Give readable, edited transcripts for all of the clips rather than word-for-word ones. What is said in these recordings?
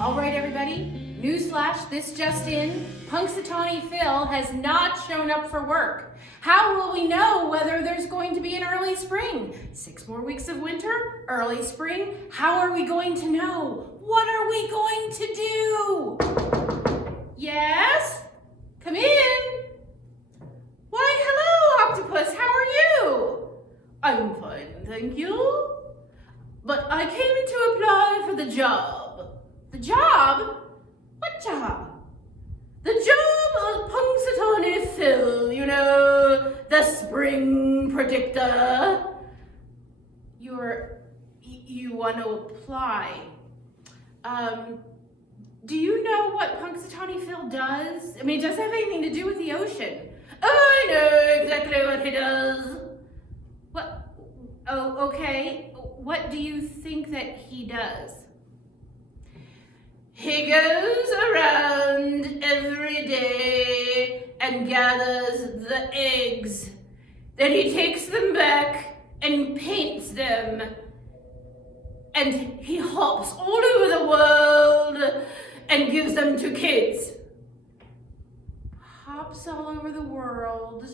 All right, everybody, newsflash, this just in, Punxsutawney Phil has not shown up for work. How will we know whether there's going to be an early spring? 6 more weeks of winter, early spring, how are we going to know? What are we going to do? Yes? Come in. Why, hello, Octopus, how are you? I'm fine, thank you. But I came to apply for the job. The job? What job? The job of Punxsutawney Phil, you know, the spring predictor. You want to apply. Do you know what Punxsutawney Phil does? I mean, does it have anything to do with the ocean? Oh, I know exactly what he does. What? Oh, okay. What do you think that he does? He goes around every day and gathers the eggs. Then he takes them back and paints them. And he hops all over the world and gives them to kids. Hops all over the world,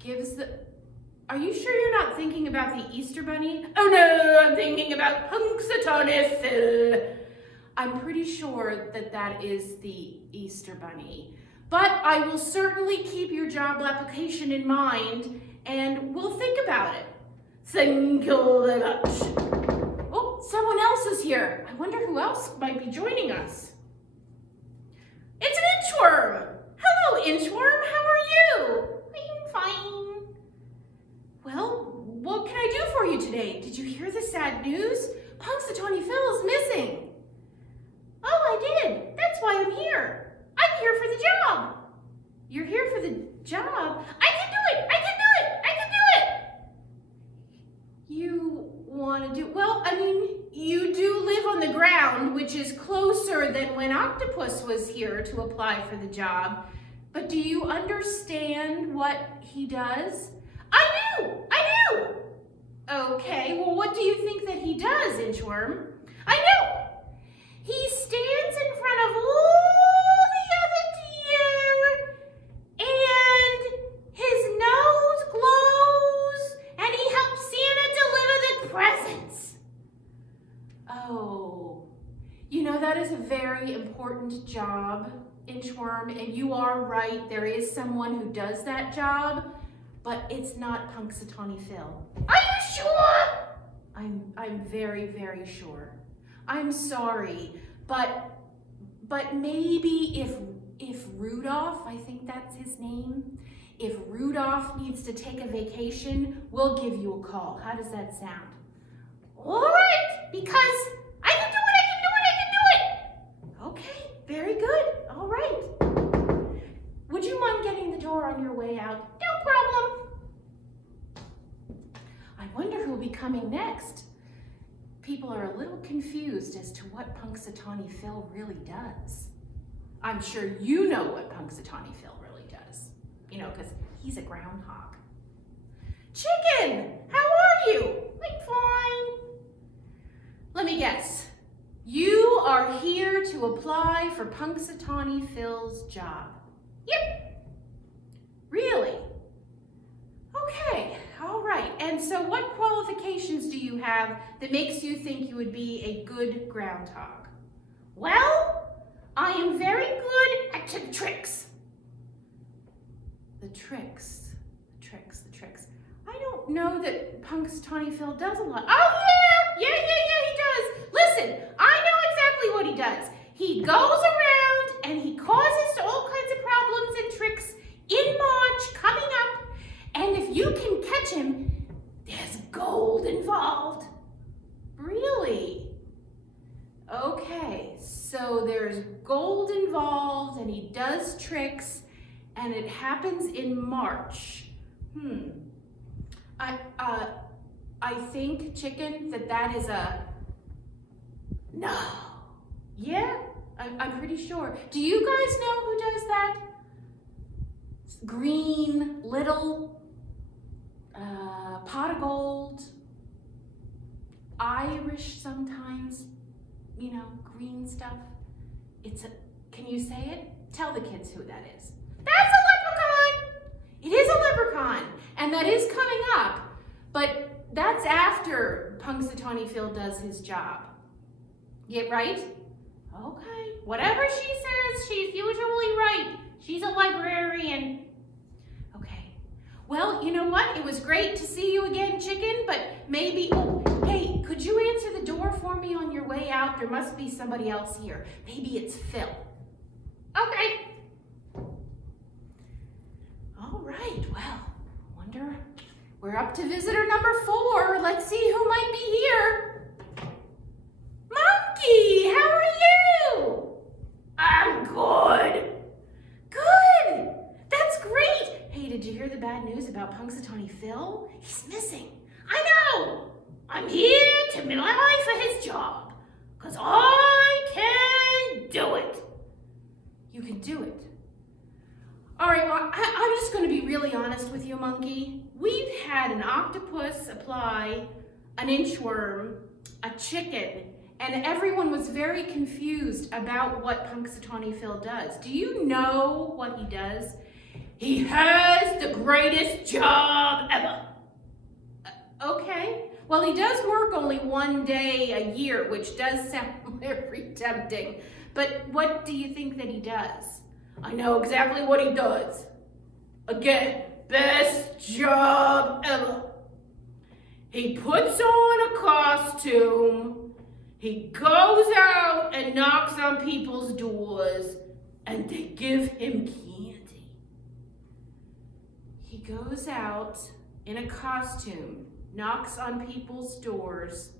gives the... Are you sure you're not thinking about the Easter Bunny? Oh no, I'm thinking about Punxsutawney Phil. I'm pretty sure that that is the Easter Bunny. But I will certainly keep your job application in mind and we'll think about it. Thank you very much. Oh, someone else is here. I wonder who else might be joining us. It's an inchworm. Hello, inchworm. How are you? I'm fine. Well, what can I do for you today? Did you hear the sad news? Punxsutawney Phil is missing. Oh, I did. That's why I'm here. I'm here for the job. You're here for the job? I can do it. I can do it. I can do it. You want to do, well, I mean, you do live on the ground, which is closer than when Octopus was here to apply for the job. But do you understand what he does? I do. I do. Okay, well, what do you think that he does, Inchworm? I know. He stands in front of all the other deer, and his nose glows, and he helps Santa deliver the presents. Oh, you know, that is a very important job, Inchworm, and you are right, there is someone who does that job, but it's not Punxsutawney Phil. Are you sure? I'm very, very sure. I'm sorry, but maybe if Rudolph, I think that's his name, if Rudolph needs to take a vacation, we'll give you a call. How does that sound? All right, because I can do it. Okay, very good. All right. Would you mind getting the door on your way out? No problem. I wonder who'll be coming next. People are a little confused as to what Punxsutawney Phil really does. I'm sure you know what Punxsutawney Phil really does. You know, because he's a groundhog. Chicken, how are you? I'm fine. Let me guess. You are here to apply for Punxsutawney Phil's job. Yep. Really? Okay, all right. And so what qualifications do you have that makes you think you would be a good groundhog? Well, I am very good at the tricks. The tricks. I don't know that Punxsutawney Phil does a lot. Oh yeah, he does. Listen, I know exactly what he does. He goes around and he causes all kinds of problems and tricks in March coming up. And if you can catch him, there's gold involved. Really? Okay, so there's gold involved and he does tricks and it happens in March. I think, Chicken, that is a no. Yeah, I'm pretty sure. Do you guys know who does that? Green, little, pot of gold, Irish sometimes, you know, green stuff. Can you say it? Tell the kids who that is. That's a leprechaun! It is a leprechaun, and that is coming up, but that's after Punxsutawney Phil does his job. Get right? Okay. Whatever she says, she's usually right. She's a librarian. Okay. Well, you know what? It was great to see you again, Chicken, but maybe... Oh, hey, could you answer the door for me on your way out? There must be somebody else here. Maybe it's Phil. Okay. All right, well, I wonder... We're up to visitor number 4. Let's see who might be here. Monkey, how are you? I'm good. Good. That's great. Hey, did you hear the bad news about Punxsutawney Phil? He's missing. I know. I'm here to apply for his job, because I can do it. You can do it. All right, well, I'm just going to be really honest with you, Monkey. We've had an octopus apply, an inchworm, a chicken, and everyone was very confused about what Punxsutawney Phil does. Do you know what he does? He has the greatest job ever. Okay. Well, he does work only one day a year, which does sound very tempting. But what do you think that he does? I know exactly what he does. Again, best job ever. He puts on a costume, he goes out and knocks on people's doors, and they give him candy. He goes out in a costume, knocks on people's doors,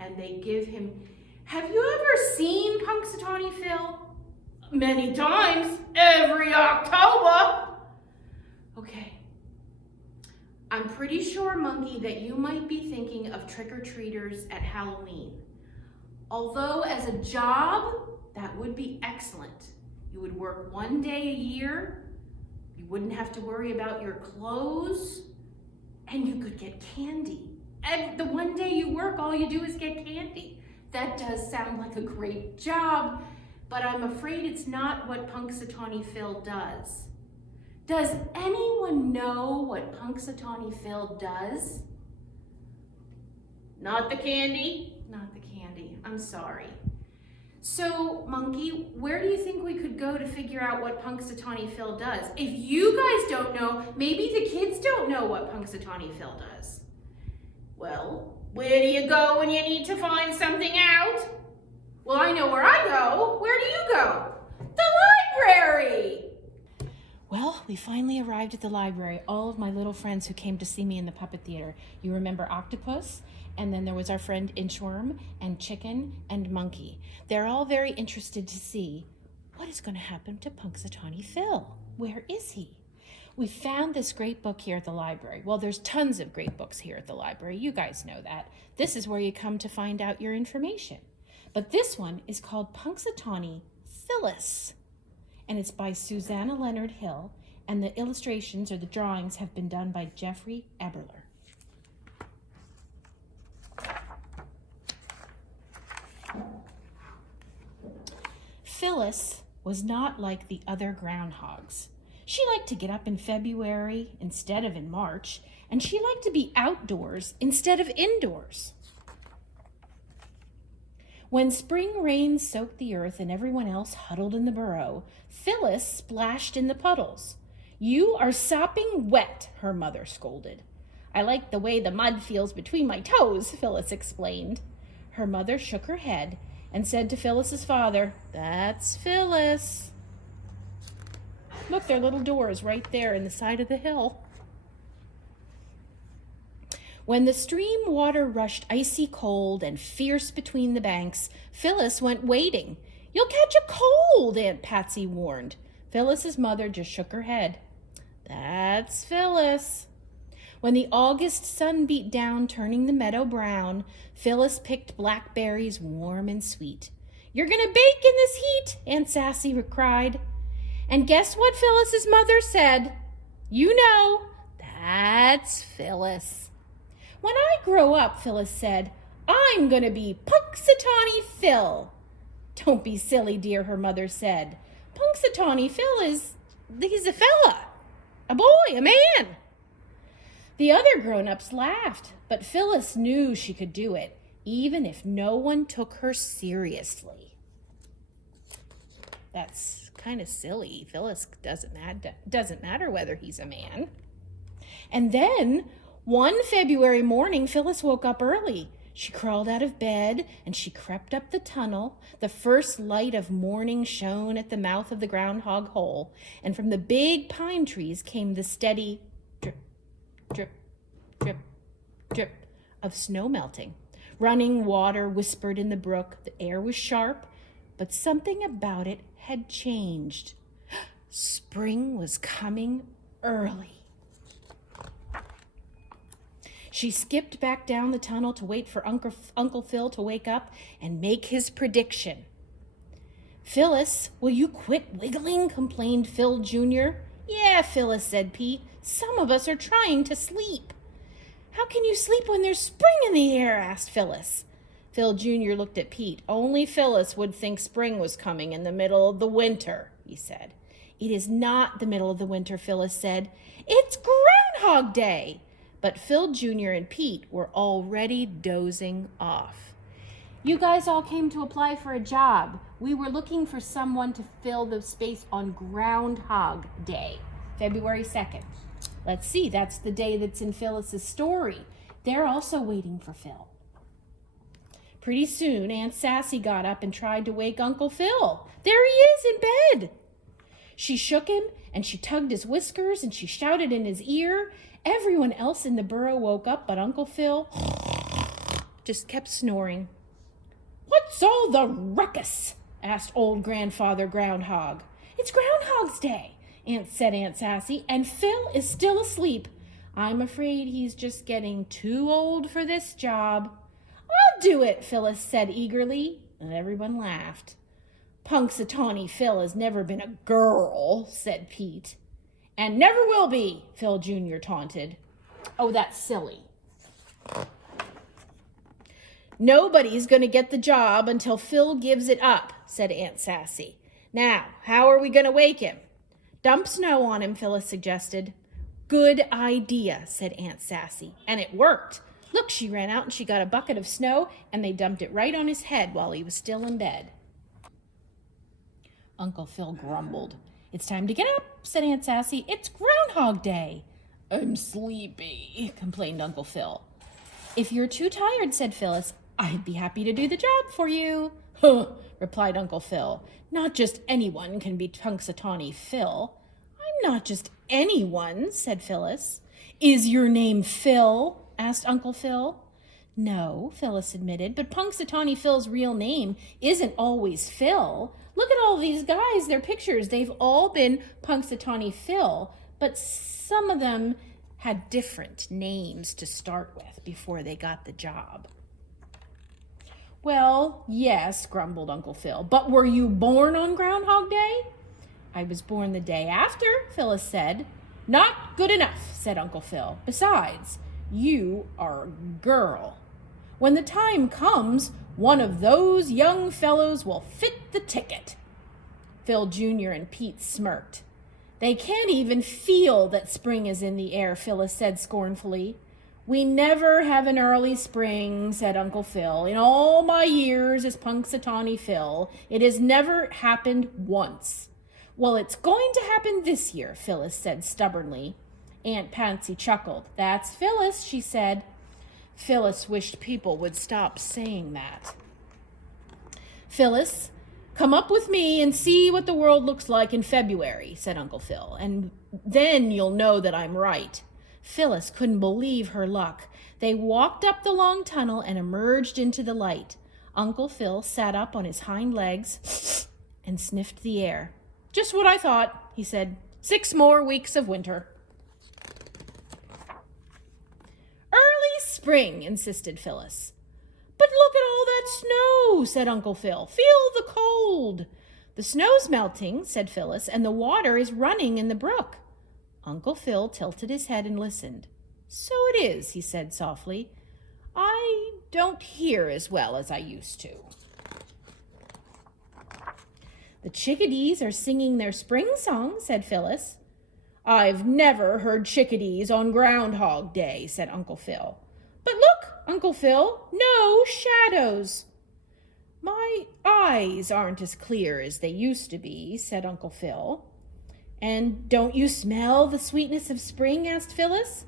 and they give him... Have you ever seen Punxsutawney Phil? Many times, every October. Okay. I'm pretty sure, Monkey, that you might be thinking of trick-or-treaters at Halloween. Although, as a job, that would be excellent. You would work one day a year, you wouldn't have to worry about your clothes, and you could get candy. And the one day you work, all you do is get candy. That does sound like a great job, but I'm afraid it's not what Punxsutawney Phil does. Does anyone know what Punxsutawney Phil does? Not the candy? Not the candy. I'm sorry. So, Monkey, where do you think we could go to figure out what Punxsutawney Phil does? If you guys don't know, maybe the kids don't know what Punxsutawney Phil does. Well, where do you go when you need to find something out? Well, I know where I go. Where do you go? The library! Well, we finally arrived at the library. All of my little friends who came to see me in the puppet theater. You remember Octopus? And then there was our friend Inchworm and Chicken and Monkey. They're all very interested to see what is going to happen to Punxsutawney Phil. Where is he? We found this great book here at the library. Well, there's tons of great books here at the library. You guys know that. This is where you come to find out your information. But this one is called Punxsutawney Phyllis. And it's by Susanna Leonard Hill. And the illustrations or the drawings have been done by Jeffrey Eberler. Phyllis was not like the other groundhogs. She liked to get up in February instead of in March, and she liked to be outdoors instead of indoors. When spring rains soaked the earth and everyone else huddled in the burrow, Phyllis splashed in the puddles. "You are sopping wet," her mother scolded. "I like the way the mud feels between my toes," Phyllis explained. Her mother shook her head and said to Phyllis's father, "That's Phyllis." Look, there are little doors right there in the side of the hill. When the stream water rushed icy cold and fierce between the banks, Phyllis went wading. "You'll catch a cold," Aunt Patsy warned. Phyllis's mother just shook her head. "That's Phyllis." When the August sun beat down, turning the meadow brown, Phyllis picked blackberries warm and sweet. "You're gonna bake in this heat," Aunt Sassy cried. And guess what Phyllis's mother said? You know, that's Phyllis. "When I grow up," Phyllis said, "I'm gonna be Punxsutawney Phil." Don't be silly, dear, her mother said. Punxsutawney Phil he's a fella, a boy, a man. The other grown-ups laughed, but Phyllis knew she could do it, even if no one took her seriously. That's kind of silly. Phyllis doesn't matter whether he's a man. And then, one February morning, Phyllis woke up early. She crawled out of bed and she crept up the tunnel. The first light of morning shone at the mouth of the groundhog hole, and from the big pine trees came the steady drip, drip, drip, drip of snow melting. Running water whispered in the brook. The air was sharp, but something about it had changed. Spring was coming early. She skipped back down the tunnel to wait for Uncle Phil to wake up and make his prediction. Phyllis, will you quit wiggling? Complained Phil Jr. Yeah, Phyllis, said Pete. Some of us are trying to sleep. How can you sleep when there's spring in the air? Asked Phyllis. Phil Jr. looked at Pete. Only Phyllis would think spring was coming in the middle of the winter, he said. It is not the middle of the winter, Phyllis said. It's Groundhog Day. But Phil Jr. and Pete were already dozing off. You guys all came to apply for a job. We were looking for someone to fill the space on Groundhog Day, February 2nd. Let's see, that's the day that's in Phyllis's story. They're also waiting for Phil. Pretty soon, Aunt Sassy got up and tried to wake Uncle Phil. There he is in bed. She shook him and she tugged his whiskers and she shouted in his ear. Everyone else in the burrow woke up, but Uncle Phil just kept snoring. What's all the ruckus? Asked old Grandfather Groundhog. It's Groundhog's Day, said Aunt Sassy, and Phil is still asleep. I'm afraid he's just getting too old for this job. I'll do it, Phyllis said eagerly, and everyone laughed. Punxsutawney Phil has never been a girl, said Pete. And never will be, Phil Jr. taunted. Oh, that's silly. Nobody's going to get the job until Phil gives it up, said Aunt Sassy. Now, how are we going to wake him? Dump snow on him, Phyllis suggested. Good idea, said Aunt Sassy, and it worked. Look, she ran out and she got a bucket of snow, and they dumped it right on his head while he was still in bed. Uncle Phil grumbled. It's time to get up, said Aunt Sassy. It's Groundhog Day. I'm sleepy, complained Uncle Phil. If you're too tired, said Phyllis, I'd be happy to do the job for you. Huh, replied Uncle Phil. Not just anyone can be Punxsutawney Phil. I'm not just anyone, said Phyllis. Is your name Phil? Asked Uncle Phil. No, Phyllis admitted, but Punxsutawney Phil's real name isn't always Phil. Look at all these guys, their pictures. They've all been Punxsutawney Phil, but some of them had different names to start with before they got the job. Well, yes, grumbled Uncle Phil, but were you born on Groundhog Day? I was born the day after, Phyllis said. Not good enough, said Uncle Phil. Besides, you are a girl. When the time comes, one of those young fellows will fit the ticket. Phil Jr. and Pete smirked. They can't even feel that spring is in the air, Phyllis said scornfully. We never have an early spring, said Uncle Phil. In all my years as Punxsutawney Phil, it has never happened once. Well, it's going to happen this year, Phyllis said stubbornly. Aunt Patsy chuckled. That's Phyllis, she said. Phyllis wished people would stop saying that. Phyllis, come up with me and see what the world looks like in February, said Uncle Phil, and then you'll know that I'm right. Phyllis couldn't believe her luck. They walked up the long tunnel and emerged into the light. Uncle Phil sat up on his hind legs and sniffed the air. Just what I thought, he said. 6 more weeks of winter. Spring, insisted Phyllis. But look at all that snow, said Uncle Phil. Feel the cold. The snow's melting, said Phyllis, and the water is running in the brook. Uncle Phil tilted his head and listened. So it is, he said softly. I don't hear as well as I used to. The chickadees are singing their spring song, said Phyllis. I've never heard chickadees on Groundhog Day, said Uncle Phil. But look, Uncle Phil, no shadows. My eyes aren't as clear as they used to be, said Uncle Phil. And don't you smell the sweetness of spring? Asked Phyllis.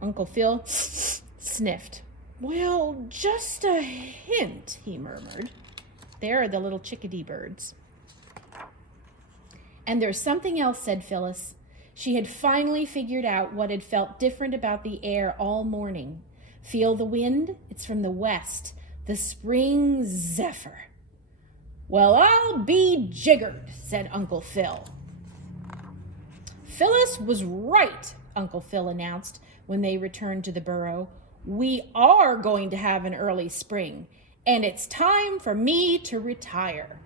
Uncle Phil sniffed. Well, just a hint, he murmured. There are the little chickadee birds. And there's something else, said Phyllis. She had finally figured out what had felt different about the air all morning. Feel the wind? It's from the west, the spring zephyr. Well, I'll be jiggered, said Uncle Phil. Phyllis was right, Uncle Phil announced when they returned to the burrow. We are going to have an early spring, and it's time for me to retire.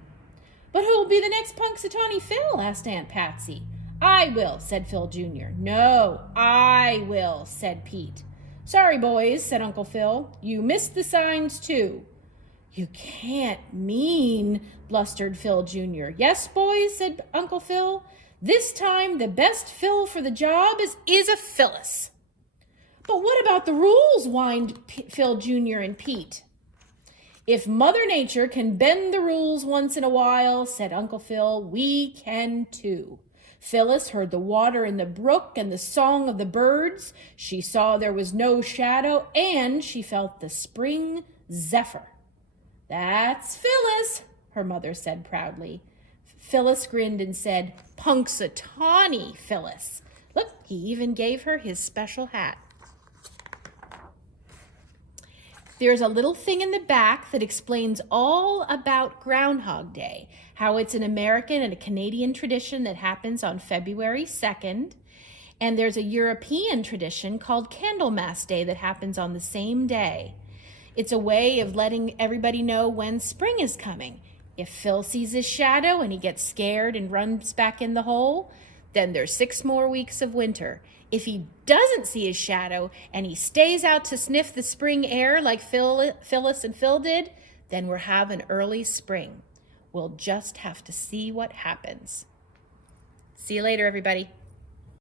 But who'll be the next Punxsutawney Phil? Asked Aunt Patsy. I will, said Phil Jr. No, I will, said Pete. Sorry, boys, said Uncle Phil. You missed the signs, too. You can't mean, blustered Phil Jr. Yes, boys, said Uncle Phil. This time, the best Phil for the job is a Phyllis. But what about the rules, whined Phil Jr. and Pete. If Mother Nature can bend the rules once in a while, said Uncle Phil, we can too. Phyllis heard the water in the brook and the song of the birds. She saw there was no shadow, and she felt the spring zephyr. That's Phyllis, her mother said proudly. Phyllis grinned and said, Punxsutawney Phyllis. Look, he even gave her his special hat. There's a little thing in the back that explains all about Groundhog Day, how it's an American and a Canadian tradition that happens on February 2nd. And there's a European tradition called Candlemas Day that happens on the same day. It's a way of letting everybody know when spring is coming. If Phil sees his shadow and he gets scared and runs back in the hole, then there's 6 more weeks of winter. If he doesn't see his shadow and he stays out to sniff the spring air like Phyllis and Phil did, then we're having early spring. We'll just have to see what happens. See you later, everybody.